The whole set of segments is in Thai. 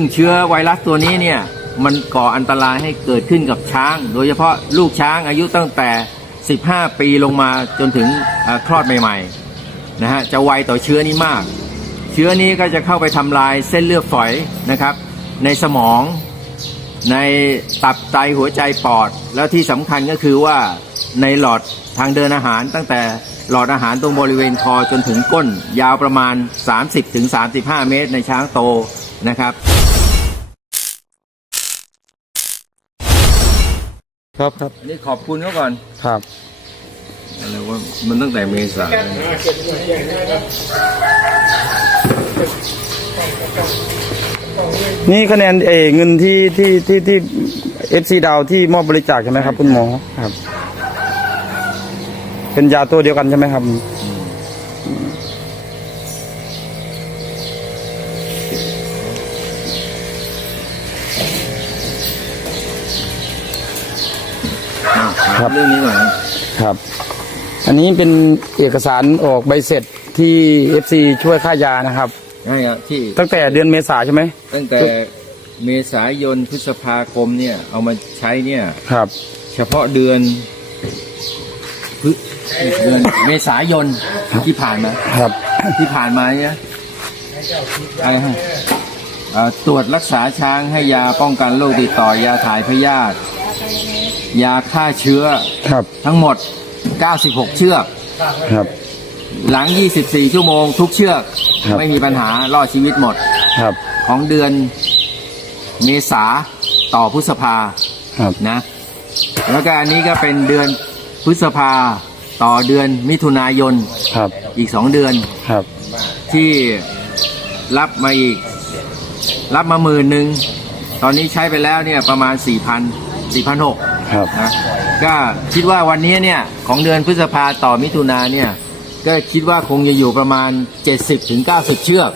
ซึ่งเชื้อไวรัสตัวนี้เนี่ยมันก่ออันตรายให้เกิดขึ้นกับช้าง โดยเฉพาะลูกช้างอายุตั้งแต่ 15 ปีลงมาจนถึงคลอดใหม่ๆนะฮะจะไวต่อเชื้อนี้มาก เชื้อนี้ก็จะเข้าไปทำลายเส้นเลือดฝอยนะครับ ในสมองในตับไตหัวใจปอด แล้วที่สำคัญก็คือว่าในหลอดทางเดินอาหาร ตั้งแต่หลอดอาหารตรงบริเวณคอจนถึงก้น ยาวประมาณ 30-35 เมตรในช้างโตนะครับ ครับครับอันนี้ขอบคุณเขาก่อนครับอะไรว่ามันตั้งแต่เมษานี่คะแนนเออเงินที่ที่ที่ที่เอฟซีดาวที่มอบบริจาคใช่ไหมครับ คุณหมอครับ เป็นยาตัวเดียวกันใช่ไหมครับ รับเรื่องนี้ก่อนนะครับ อันนี้เป็นเอกสารออกใบเสร็จที่เอฟซีช่วยค่ายานะครับ ใช่ครับที่ตั้งแต่เดือนเมษาใช่ไหมตั้งแต่เมษายนพฤษภาคมเนี่ย เอามาใช้เนี่ย ครับ เฉพาะเดือนพฤเดือนเมษายนที่ผ่านมาครับ ที่ผ่านมาเนี่ยอะไรฮะเอ่อตรวจรักษาช้างให้ยาป้องกันโรคติดต่อยาถ่ายพยาธิ ยาฆ่าเชื้อครับทั้งหมด 96 เชือก ครับ หลัง 24 ชั่วโมงทุกเชือกครับ ไม่มีปัญหารอดชีวิตหมด ครับของเดือนเมษาต่อพฤษภาครับนะ แล้วก็อันนี้ก็เป็นเดือนพฤษภาต่อเดือนมิถุนายนครับอีกสองเดือนครับที่รับมาอีก รับมาหมื่นหนึ่ง ตอนนี้ใช้ไปแล้วเนี่ยประมาณ 4 0 0 0 4 6 0 0 ครับ นะก็คิดว่าวันนี้เนี่ยของเดือนพฤษภาต่อมิถุนาเนี่ยก็คิดว่าคงจะอยู่ประมาณ 70-90ถึง90 เชือก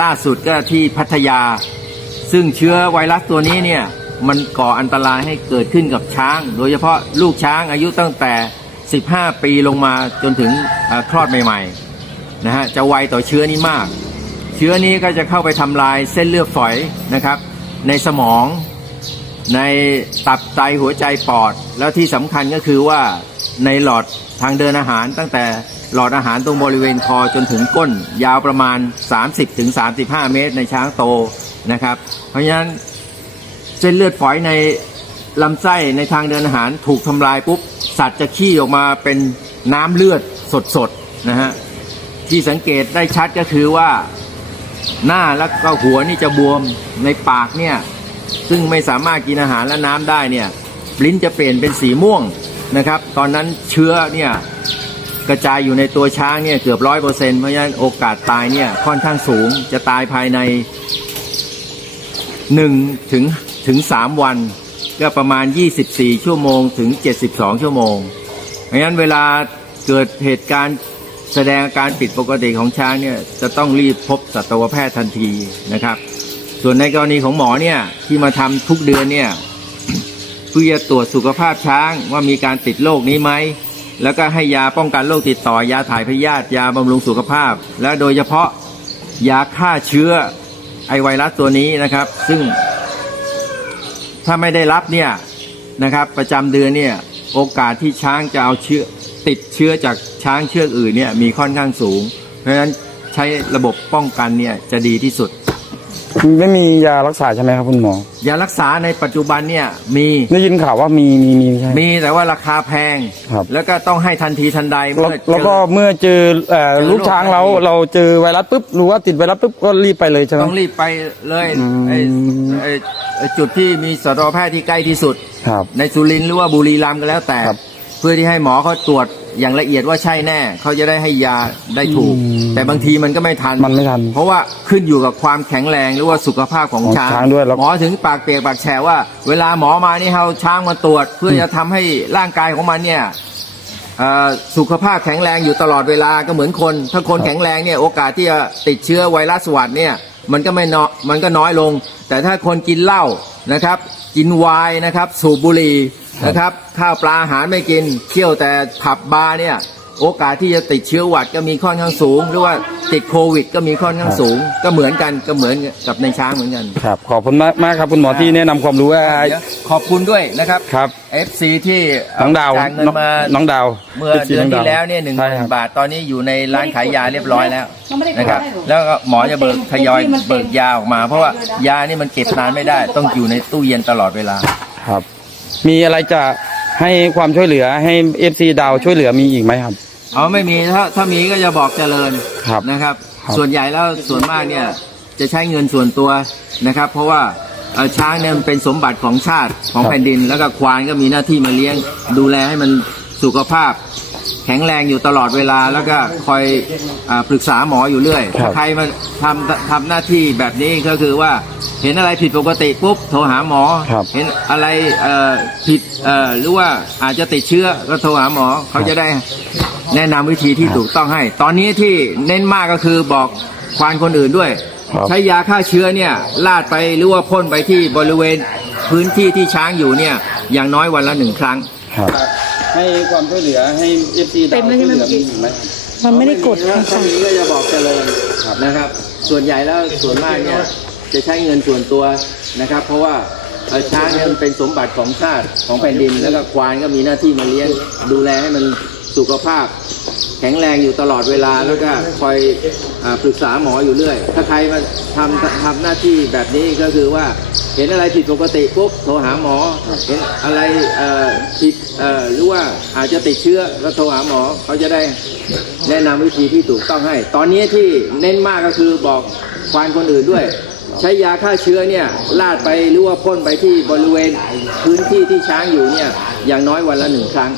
ล่าสุดก็ที่พัทยา ซึ่งเชื้อไวรัสตัวนี้เนี่ยมันก่ออันตรายให้เกิดขึ้นกับช้าง โดยเฉพาะลูกช้างอายุตั้งแต่ 15 ปีลงมาจนถึงเอ่อคลอดใหม่ๆนะฮะจะไวต่อเชื้อนี้มาก เชื้อนี้ก็จะเข้าไปทำลายเส้นเลือดฝอยนะครับ ในสมอง ในตับไตหัวใจปอด แล้วที่สำคัญก็คือว่าในหลอดทางเดินอาหาร ตั้งแต่หลอดอาหารตรงบริเวณคอจนถึงก้น ยาวประมาณ 30-35 เมตรในช้างโตนะครับ เพราะฉะนั้นเส้นเลือดฝอยในลำไส้ในทางเดินอาหารถูกทำลายปุ๊บ สัตว์จะขี้ออกมาเป็นน้ำเลือดสดๆนะฮะที่สังเกตได้ชัดก็คือว่าหน้าแล้วก็หัวนี่จะบวมในปากเนี่ย ซึ่งไม่สามารถกินอาหารและน้ำได้เนี่ยลิ้นจะเปลี่ยนเป็นสีม่วงนะครับ ตอนนั้นเชื้อเนี่ยกระจายอยู่ในตัวช้างเนี่ยเกือบร้อยเปอร์เซ็นต์เพราะฉะนั้นโอกาสตายเนี่ยค่อนข้างสูงจะตายภายในหนึ่งถึงถึงสามวัน ก็ประมาณ 24 ชั่วโมงถึง 72 ชั่วโมง เพราะฉะนั้นเวลาเกิดเหตุการณ์แสดงอาการผิดปกติของช้างเนี่ยจะต้องรีบพบสัตวแพทย์ทันทีนะครับ ส่วนในกรณีของหมอเนี่ยที่มาทำทุกเดือนเนี่ยเพื่อตรวจสุขภาพช้างว่ามีการติดโรคนี้ไหมแล้วก็ให้ยาป้องกันโรคติดต่อยาถ่ายพยาธิยาบำรุงสุขภาพ และโดยเฉพาะยาฆ่าเชื้อไอไวรัสตัวนี้นะครับ ซึ่ง ถ้าไม่ได้รับเนี่ยนะครับ ประจำเดือนเนี่ยโอกาสที่ช้างจะเอาเชื้อติดเชื้อจากช้างเชือกอื่นเนี่ยมีค่อนข้างสูง เพราะฉะนั้นใช้ระบบป้องกันเนี่ยจะดีที่สุด ไม่มียารักษาใช่ไหมครับคุณหมอ ยารักษาในปัจจุบันเนี่ยมีได้ยินข่าวว่ามีมีมีใช่ไหม มีแต่ว่าราคาแพง ครับ แล้วก็ต้องให้ทันทีทันใดแล้วเมื่อแล้วก็เจอเมื่อเจอเอ่อเจอลูกช้างโรคเราภัยเราเจอไวรัสปุ๊บรู้ว่าติดไวรัสปุ๊บก็รีบไปเลยใช่ไหม ต้องรีบไปเลยอืม ไอ้ไอ้ไอ้จุดที่มีสัตวแพทย์ที่ใกล้ที่สุด ครับ ในสุรินทร์หรือว่าบุรีรัมย์ก็แล้วแต่ ครับเพื่อที่ให้หมอเขาตรวจ อย่างละเอียดว่าใช่แน่เขาจะได้ให้ยาได้ถูก อืม แต่บางทีมันก็ไม่ทัน มันไม่ทัน เพราะว่าขึ้นอยู่กับความแข็งแรงหรือว่าสุขภาพของของช้างช้างด้วยแล้วหมอถึงปากเปียกปากแฉว่า เวลาหมอมานี่เอาช้างมาตรวจ เพื่อจะทำให้ร่างกายของมันเนี่ยเอ่อสุขภาพแข็งแรงอยู่ตลอดเวลาก็เหมือนคน ถ้าคนแข็งแรงเนี่ยโอกาสที่จะติดเชื้อไวรัสหวัดเนี่ยมันก็ไม่น้อยมันก็น้อยลง แต่ถ้าคนกินเหล้านะครับ กินไวน์นะครับ สูบบุหรี่ นะครับ ข้าวปลาอาหารไม่กินเที่ยวแต่ผับบาร์เนี่ย โอกาสที่จะติดเชื้อหวัดก็มีค่อนข้างสูง หรือว่าติดโควิด ก็มีค่อนข้างสูง ก็เหมือนกันก็เหมือนกับในช้างเหมือนกันครับ ขอบคุณมากมากครับคุณหมอที่แนะนำความรู้ว่าเดี๋ยวขอบคุณด้วยนะครับ ครับ FC ที่น้องดาวจ่ายเงินมาน้องดาวเมื่อ FC เดือนงดาที่แล้วเนี่ยหนึ่งใช่ครับบาทตอนนี้อยู่ในร้านขายยาเรียบร้อยแล้วมันไม่ได้นะครับขายหรอกแล้วก็หมอจะเบิกมันทเต็มยอยที่มันเต็มเบิกยาออกมา เพราะว่ายานี่มันเก็บนานไม่ได้ ต้องอยู่ในตู้เย็นตลอดเวลา ครับ มีอะไรจะให้ความช่วยเหลือให้เอฟซีดาวช่วยเหลือมีอีกไหมครับเอาไม่มีถ้าถ้ามีก็จะบอกเจริญครับนะครับ ครับส่วนใหญ่แล้วส่วนมากเนี่ยจะใช้เงินส่วนตัวนะครับ เพราะว่าเอ่อช้างเนี่ยมันเป็นสมบัติของชาติของแผ่นดิน แล้วก็ควานก็มีหน้าที่มาเลี้ยง ดูแลให้มันสุขภาพ แข็งแรงอยู่ตลอดเวลาแล้วก็คอยอาปรึกษาหมออยู่เรื่อยครับ ถ้าใครมาทำทำหน้าที่แบบนี้ก็คือว่า เห็นอะไรผิดปกติปุ๊บโทรหาหมอ ครับเห็นอะไรเอ่อผิดเอ่อหรือว่าอาจจะติดเชื้อก็โทรหาหมอเขาจะได้แนะนำวิธีที่ถูกต้องให้ ตอนนี้ที่เน้นมากก็คือบอกควานคนอื่นด้วย ครับ ใช้ยาฆ่าเชื้อเนี่ยลาดไปหรือว่าพ่นไปที่บริเวณพื้นที่ที่ช้างอยู่เนี่ยอย่างน้อยวันละหนึ่งครั้ง ครับ ให้ความช่วยเหลือให้เอฟซีดาวเต็มเลยใช่ไหมช่วยเหลือมีอีกไหมมันไม่ได้กดถ้าค่ะมีก็จะบอกเจริญนะครับ ส่วนใหญ่แล้วส่วนมากเนี่ย จะใช้เงินส่วนตัวนะครับ เพราะว่าช้างเนี่ยมันเป็นสมบัติของชาติของแผ่นดิน แล้วก็ควานก็มีหน้าที่มาเลี้ยงดูแลให้มันสุขภาพ แข็งแรงอยู่ตลอดเวลาแล้วก็คอยอปรึกษาหมออยู่เรื่อย ถ้าใครมาทำทำหน้าที่แบบนี้ก็คือว่าเห็นอะไรผิดปกติปุ๊บโทรหาหมอ เห็นอะไรผิดหรือว่าอาจจะติดเชื้อก็โทรหาหมอเขาจะได้แนะนำวิธีที่ถูกต้องให้ ตอนนี้ที่เน้นมากก็คือบอกควานคนอื่นด้วย ใช้ยาฆ่าเชื้อเนี่ยลาดไปหรือว่าพ่นไปที่บริเวณพื้นที่ที่ช้างอยู่เนี่ยอย่างน้อยวันละหนึ่งครั้ง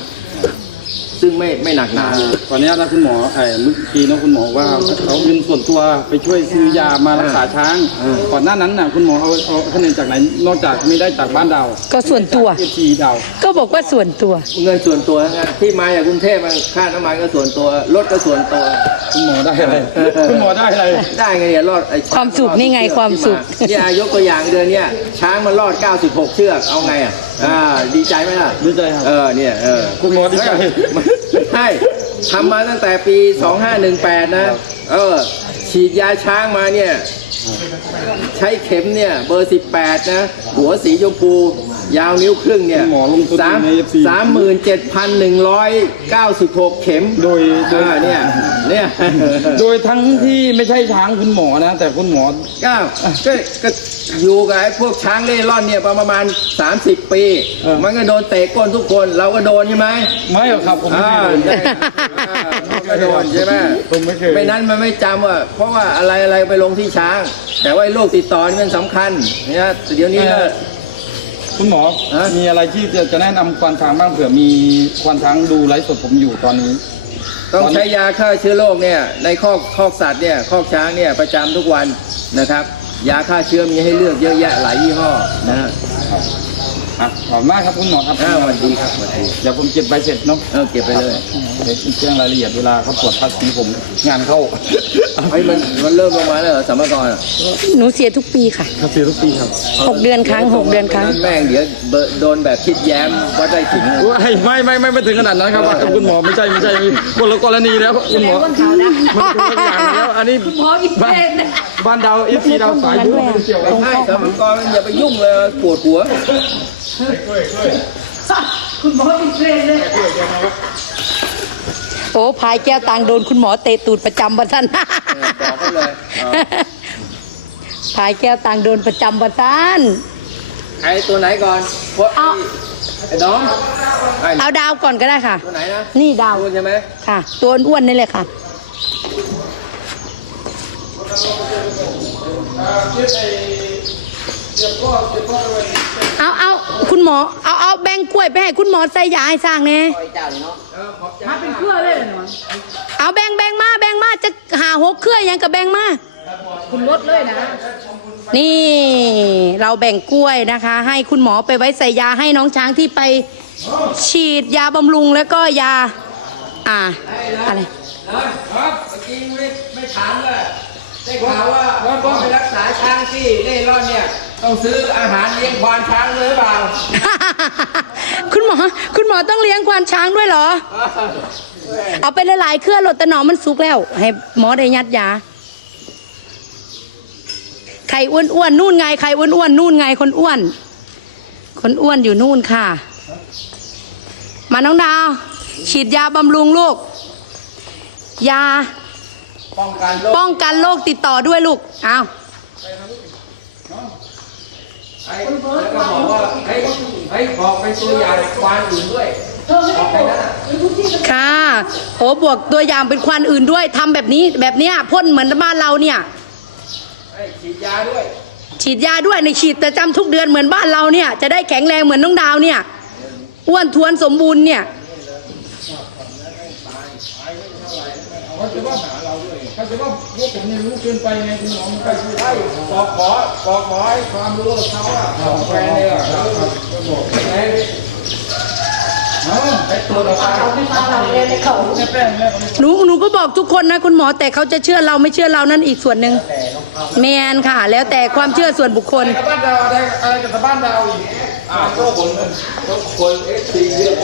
ซึ่งไม่ไม่หนักหนา ตอนนี้นะคุณหมอไอ้เมื่อกี้นะคุณหมอว่าเอาเงินส่วนตัวไปช่วยซื้อยามารักษาช้างอ่าก่อนหน้านั้นน่ะคุณหมอเอาเอาคะแนนจากไหนนอกจากไม่ได้จากบ้านดาวก็ส่วนตัวเอฟซีดาวก็บอกว่าส่วนตัว เงินส่วนตัวทั้งนั้นที่มาจากกรุงเทพมันค่าน้ำมันก็ส่วนตัวรถก็ส่วนตัว คุณหมอได้อะไรคุณหมอได้อะไรได้ไงเนี่ยรอดไอ้ช้งความสุขนี่ไงความสุขที่มเนี่ยยกตัวอย่างเดือนเนี่ยช้างมันรอด 96 เชือกเอาไงอะอ่าดีใจไหมล่ะดีใจครับ เออเนี่ยเออคุณหมอดีใจไม่ใช่ทำมาตั้งแต่ปี 2518 นะ เออ ฉีดยาช้างมาเนี่ย ใช้เข็มเนี่ย เบอร์ 18 นะ หัวสีชมพู ยาวนิ้วครึ่งเนี่ยหมอลงทุนสามใน FC สามหมื่นเจ็ดพันหนึ่งร้อยเก้าสิบหกเข็มโดยโดย อ่าเนี่ยเนี่ยโดยทั้งที่ไม่ใช่ช้างคุณหมอนะ แต่คุณหมอ ก็ก็ก็อยู่กับไอ้พวกช้างเล่ร่อนเนี่ยประมาณ 30 ปี เออ มันก็โดนเตะก้นทุกคน เราก็โดนใช่ไหมไม่หรอกครับผมไม่อ่าเคยโดนได้อ่าเราก็โดนใช่ไหม ผมไม่เคย ไม่นั้นมันไม่จำว่าเพราะว่าอะไรอะไรไปลงที่ช้าง แต่ว่าไอ้โรคติดต่อนี่มันสำคัญเนี่ยเดี๋ยวนี้ก็ คุณหมอฮะมีอะไรที่จะจะแนะนำควานช้างบ้างเผื่อมีควานช้างดูไลฟ์สดผมอยู่ตอนนี้ ต้องใช้ยาฆ่าเชื้อโรคเนี่ยในคอกคอกสัตว์เนี่ยคอกช้างเนี่ยประจำทุกวันนะครับ ยาฆ่าเชื้อมีให้เลือกเยอะแยะหลายยี่ห้อนะฮะ อะขอบคุณมากครับคุณหมอครับอ่าสวัสดีครับสวัสดี เดี๋ยวผมเก็บใบเสร็จเนาะเออเก็บไปเลย เดี๋ยวแจ้งรายละเอียดเวลาเขาตรวจภาษีผมงานเข้าเฮ้ยมันมันเริ่มลงมาแล้วเหรอสัมภาระอะหนูเสียทุกปีค่ะภาษีทุกปีครับหกเดือนครั้งหกเดือนครั้ง แม่งเดี๋ยวเบอร์โดนแบบคิดแย้มว่าได้ถึงไม่ไม่ไม่ไม่ถึงขนาดนั้นครับ คุณหมอไม่ใช่ไม่ใช่คนละกรณีแล้วคุณหมอมันคนละอย่างแล้วอันนี้หมออินเทนบ้านดาวเอฟซีดาวสายบุญเกี่ยวไม่ใช่สัมภาระอย่าไปยุ่งเลยปวดหัวคุณหมออินเทนเลยโอ้พายแก้วตังโดนคุณหมอเตะตูดประจำวันท่านบอกเขาเลยพายแก้วตังโดนประจำวันท่านไอ้ตัวไหนก่อนพวกเอาไอ้น้องเอาดาวก่อนก็ได้ค่ะ ตัวไหนนะ นี่ดาวใช่ไหมค่ะ ตัวอ้วนนี่เลยค่ะเอา คุณหมอเอาเอาแบ่งกล้วยไปให้คุณหมอใส่ยาให้สร้างแน่มาเป็นเครือเลยเหรอเอาแบ่งแบ่งมาแบ่งมาจะหาหกเครือยังกับแบ่งมาคุณลดเลยนะนี่ เราแบ่งกล้วยนะคะ ให้คุณหมอไปไว้ใส่ยาให้น้องช้างที่ไปฉีดยาบำรุงแล้วก็ยา อ่าอะไรครับเมื่อกี้ไม่ไม่ถามเลยได้ข่าวว่าว่าไปรักษาช้างที่เล่ร่อนเนี่ย ต้องซื้ออาหารเลี้ยงควานช้างเลยหรือเปล่าคุณหมอ คุณหมอต้องเลี้ยงควานช้างด้วยเหรอ เอาไปหลายๆเครือรถตะหนอมมันสุกแล้ว ให้หมอได้ยัดยาใครอ้วนๆนู่นไงใครอ้วนๆนู่นไงคนอ้วน คนอ้วนอยู่นู่นค่ะ มาน้องดาว ฉีดยาบำรุงลูก ยา ป้องกันโรคป้องกันโรคติดต่อด้วยลูก เอา ไอ้แล้วก็บอกว่าเฮ้ยเฮ้ยบอกเป็นตัวอย่างควานอื่นด้วยบอกไปนั่นน่ะค่ะโอ้บวกตัวอย่างเป็นควันอื่นด้วยทำแบบนี้แบบเนี้ยพ่นเหมือนบ้านเราเนี่ยเฮ้ยฉีดยาด้วย ฉีดยาด้วยในฉีดประจำทุกเดือนเหมือนบ้านเราเนี่ย จะได้แข็งแรงเหมือนน้องดาวเนี่ย อ้วนทวนสมบูรณ์เนี่ย เขาจะว่าหาเราด้วยเขาจะว่าพวกผมเนี่ยรู้เกินไปไงคุณหมอมันใกล้ชิดไอ้บอกขอบอกขอให้ความรู้กับเขาอะของแฟนเลยอะเขาบอกไงไปตรวจอาการหนูหนูก็บอกทุกคนนะคุณหมอแต่เขาจะเชื่อเราไม่เชื่อเรานั่นอีกส่วนหนึ่งแมนค่ะ แล้วแต่ความเชื่อส่วนบุคคลบ้านดาวอะไรอะไรกับบ้านดาวอีกอ่าก็คนก็คนเอฟซีเยอะ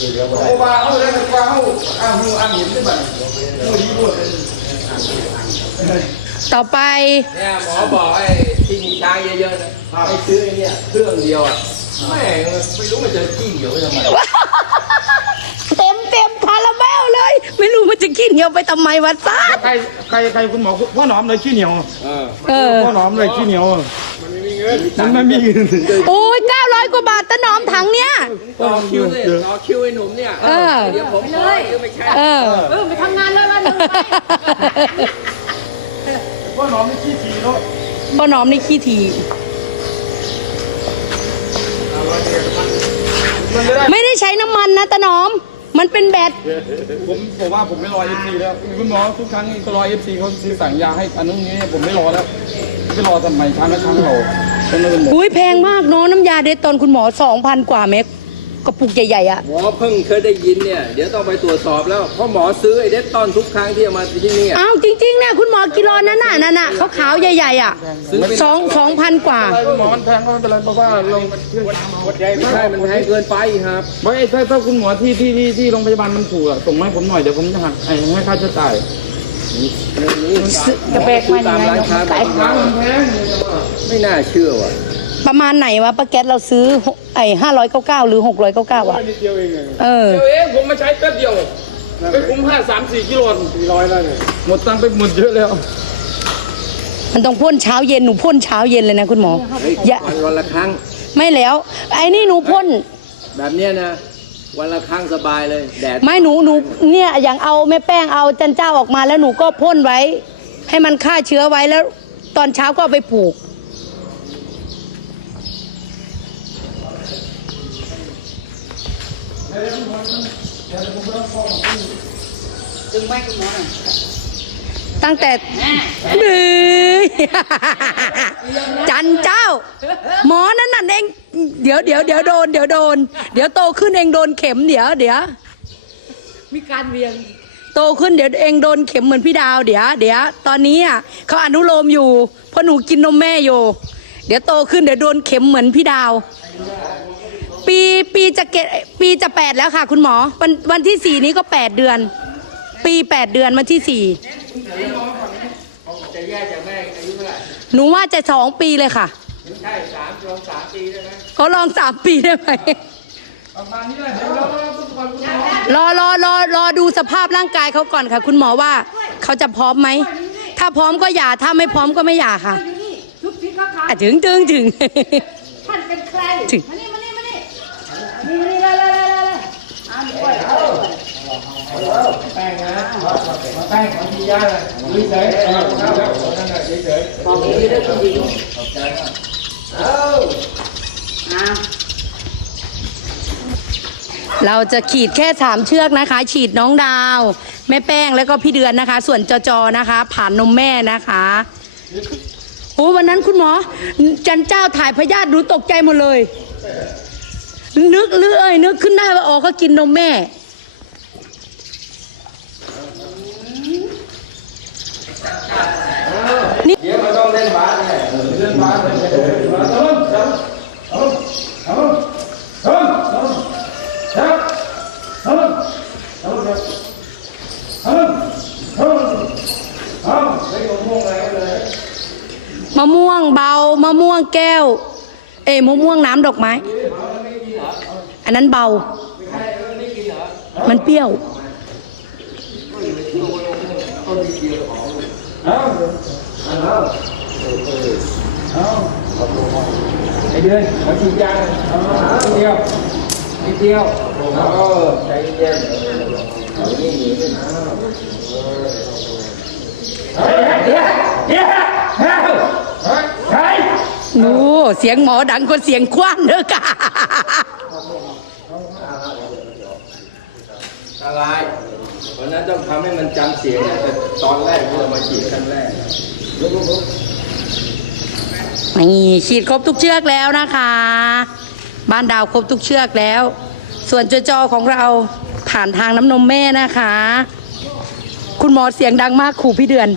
โอ้ว่าเอาเลยว่าเอาอ้าวหูอ้าเห็นได้บ้างหูดีด้วยต่อไปเนี่ยหมอบอกไอ้ที่มีช้างเยอะๆนะให้ซื้อไอ้เนี่ยเครื่องเดียวอะแม่งไม่รู้มันจะขี้เหนียวไปทำไมเต็มเต็มคาราเบลเลย ไม่รู้มันจะกินเหนียวไปทำไมวัดซ่าใครใครใครคุณหมอพ่อหนอมเลยขี้เหนียวเออพ่อหนอมเลยขี้เหนียว มันไเงินมันไม่มีเงินโอ้ย900กว่าบาทตะหนอมถังเนี่ยต่อคิวเลยต่อคิวไอ้หนุ่มเนี่ยเออเดี๋ยวผมขอซื้อไม่ใช่เออเออไปทำงานเลยวันพ่อหนอมนี่ขี้ทีเนาะป้าหนอมนี่ขี้ทีมันไม่ได้ไม่ได้ใช้น้ำมันนะตะหนอม มันเป็นแบต ผมผมว่าผมไม่รอเอฟซีแล้วคุณหมอทุกครั้งก็รอเอฟซีเขาซื้อสั่งยาให้อันนู้นนี้ผมไม่รอแล้วไม่รอทำไมช้างก็ช้างเรา ต้องเดินหมดอุ้ยแพงมากเนาะน้ำยาเดตตอนคุณหมอ2,000กว่าเม็ดกระปุกใหญ่ๆอะหมอเพิ่งเคยได้ยินเนี่ย เดี๋ยวต้องไปตรวจสอบแล้ว เพราะหมอซื้อไอ้เดตตอนทุกครั้งที่เอามาที่นี่อะ อ้าวจริงๆเนี่ยคุณหมอกิโลนั้นน่ะนั่นน่ะขาวๆใหญ่ๆอะสองสองพันกว่าอะไรคุณหมอมันแพงก็ไม่เป็นไรเพราะว่าเราไม่ใช่มันแพงเกินไปครับไม่ถ้าถ้าคุณหมอที่ที่ที่ที่โรงพยาบาลมันถูกอะส่งมาให้ผมหน่อยเดี๋ยวผมจะหักไอ้ให้ค่าใช้จ่าย กระแปลกมายังไงร้านค้าขายไม่น่าเชื่อว่ะประมาณไหนวะป้าแก๊สเราซื้อไอ้ห้าร้อยเก้าเก้าหรือหกร้อยเก้าเก้าอะนิดเดียวเองเออเดียวเองผมมาใช้แป๊บเดียวไปคุ้มค่าสามสี่กิโลสี่ร้อยแล้วเนี่ยหมดตังค์ไปหมดเยอะแล้ว มันต้องพ่นเช้าเย็นหนูพ่นเช้าเย็นเลยนะคุณหมอเฮ้ยอย่าวันวันละครั้ง ไม่แล้ว ไอ้นี่หนูพ่น แบบเนี้ยนะ วันละครั้งสบายเลยแดดไม่หนูหนูเนี่ยอย่างเอาแม่แป้งเอาจันเจ้าออกมาแล้วหนูก็พ่นไว้ ให้มันฆ่าเชื้อไว้แล้ว ตอนเช้าก็เอาไปผูก ตั้งแต่เฮ้ย จันเจ้า หมอนั่นน่ะเอง ดี๋ยวเดี๋ยวเดี๋ยวโดนเดี๋ยวโดน เดี๋ยวโตขึ้นเองโดนเข็มเดี๋ยวเดี๋ยวมีการเวียงโตขึ้นเดี๋ยวเองโดนเข็มเหมือนพี่ดาวเดี๋ยวเดี๋ยวตอนนี้อะเขาอนุโลมอยู่เพราะหนูกินนมแม่อยู่ เดี๋ยวโตขึ้นเดี๋ยวโดนเข็มเหมือนพี่ดาว ปีปีจะเกตปีจะแปดแล้วค่ะ คุณหมอวันวันที่สี่นี้ก็แปดเดือน ปีแปดเดือนวันที่สี่จะแยกจากแม่อายุเท่าไหร่หนูว่าจะสองปีเลยค่ะใช่สามลองสามปีได้ไหม เขาลองสามปีได้ไหมประมาณนี้แหละเดี๋ยวเราต้องก่อนคุณหมอรอรอรอรอดูสภาพร่างกายเขาก่อนค่ะ คุณหมอว่าเขาจะพร้อมไหม ถ้าพร้อมก็หย่า ถ้าไม่พร้อมก็ไม่หย่าค่ะอยู่นี่ทุกทิศข้าวขาอะถึงถึงถึง ท่านเป็นใครถึง มานี่มานี่มานี่นี่มานี่เลยเลยเลยเลยอ่านี่ปเอาแป้งนะมาแป้งของพี่ย่าเลยลุยเฉยเออนั่นแหละเฉยๆบอกนี้หญิงขอบใจมากเอ้า เราจะขีดแค่สามเชือกนะคะ ฉีดน้องดาว แม่แป้งแล้วก็พี่เดือนนะคะ ส่วนจอจอนะคะ ผ่านนมแม่นะคะโอ้วันนั้นคุณหมอ จันเจ้าถ่ายพยาธิหนูตกใจหมดเลย นึกเลื่อยนึกขึ้นได้ว่าอ๋อเขากินนมแม่ นี่เดี๋ยวมันต้องเล่นบาสเนี่ยเล่นบาส มะม่วงเบามะม่วงแก้ว เอยมะม่วงน้ำดอกไม้ อันนั้นเบา มันเปรี้ยว Oh. ไอเดือนมาฉีดยานิดเดียวนิดเดียวเออใจเย็นเอานี่หนีขึ้นเฮ้ยโอ้เสียงหมอดังกว่าเสียงคว้านเด้อค่ะอะไรเพราะนั้นต้องทำให้มันจำเสียงนะแต่ตอนแรกที่เรามาฉีดครั้งแรก นี่ฉีดครบทุกเชือกแล้วนะคะ บ้านดาวครบทุกเชือกแล้ว ส่วนจจอของเราผ่านทางน้ำนมแม่นะคะ คุณหมอเสียงดังมากขู่พี่เดือน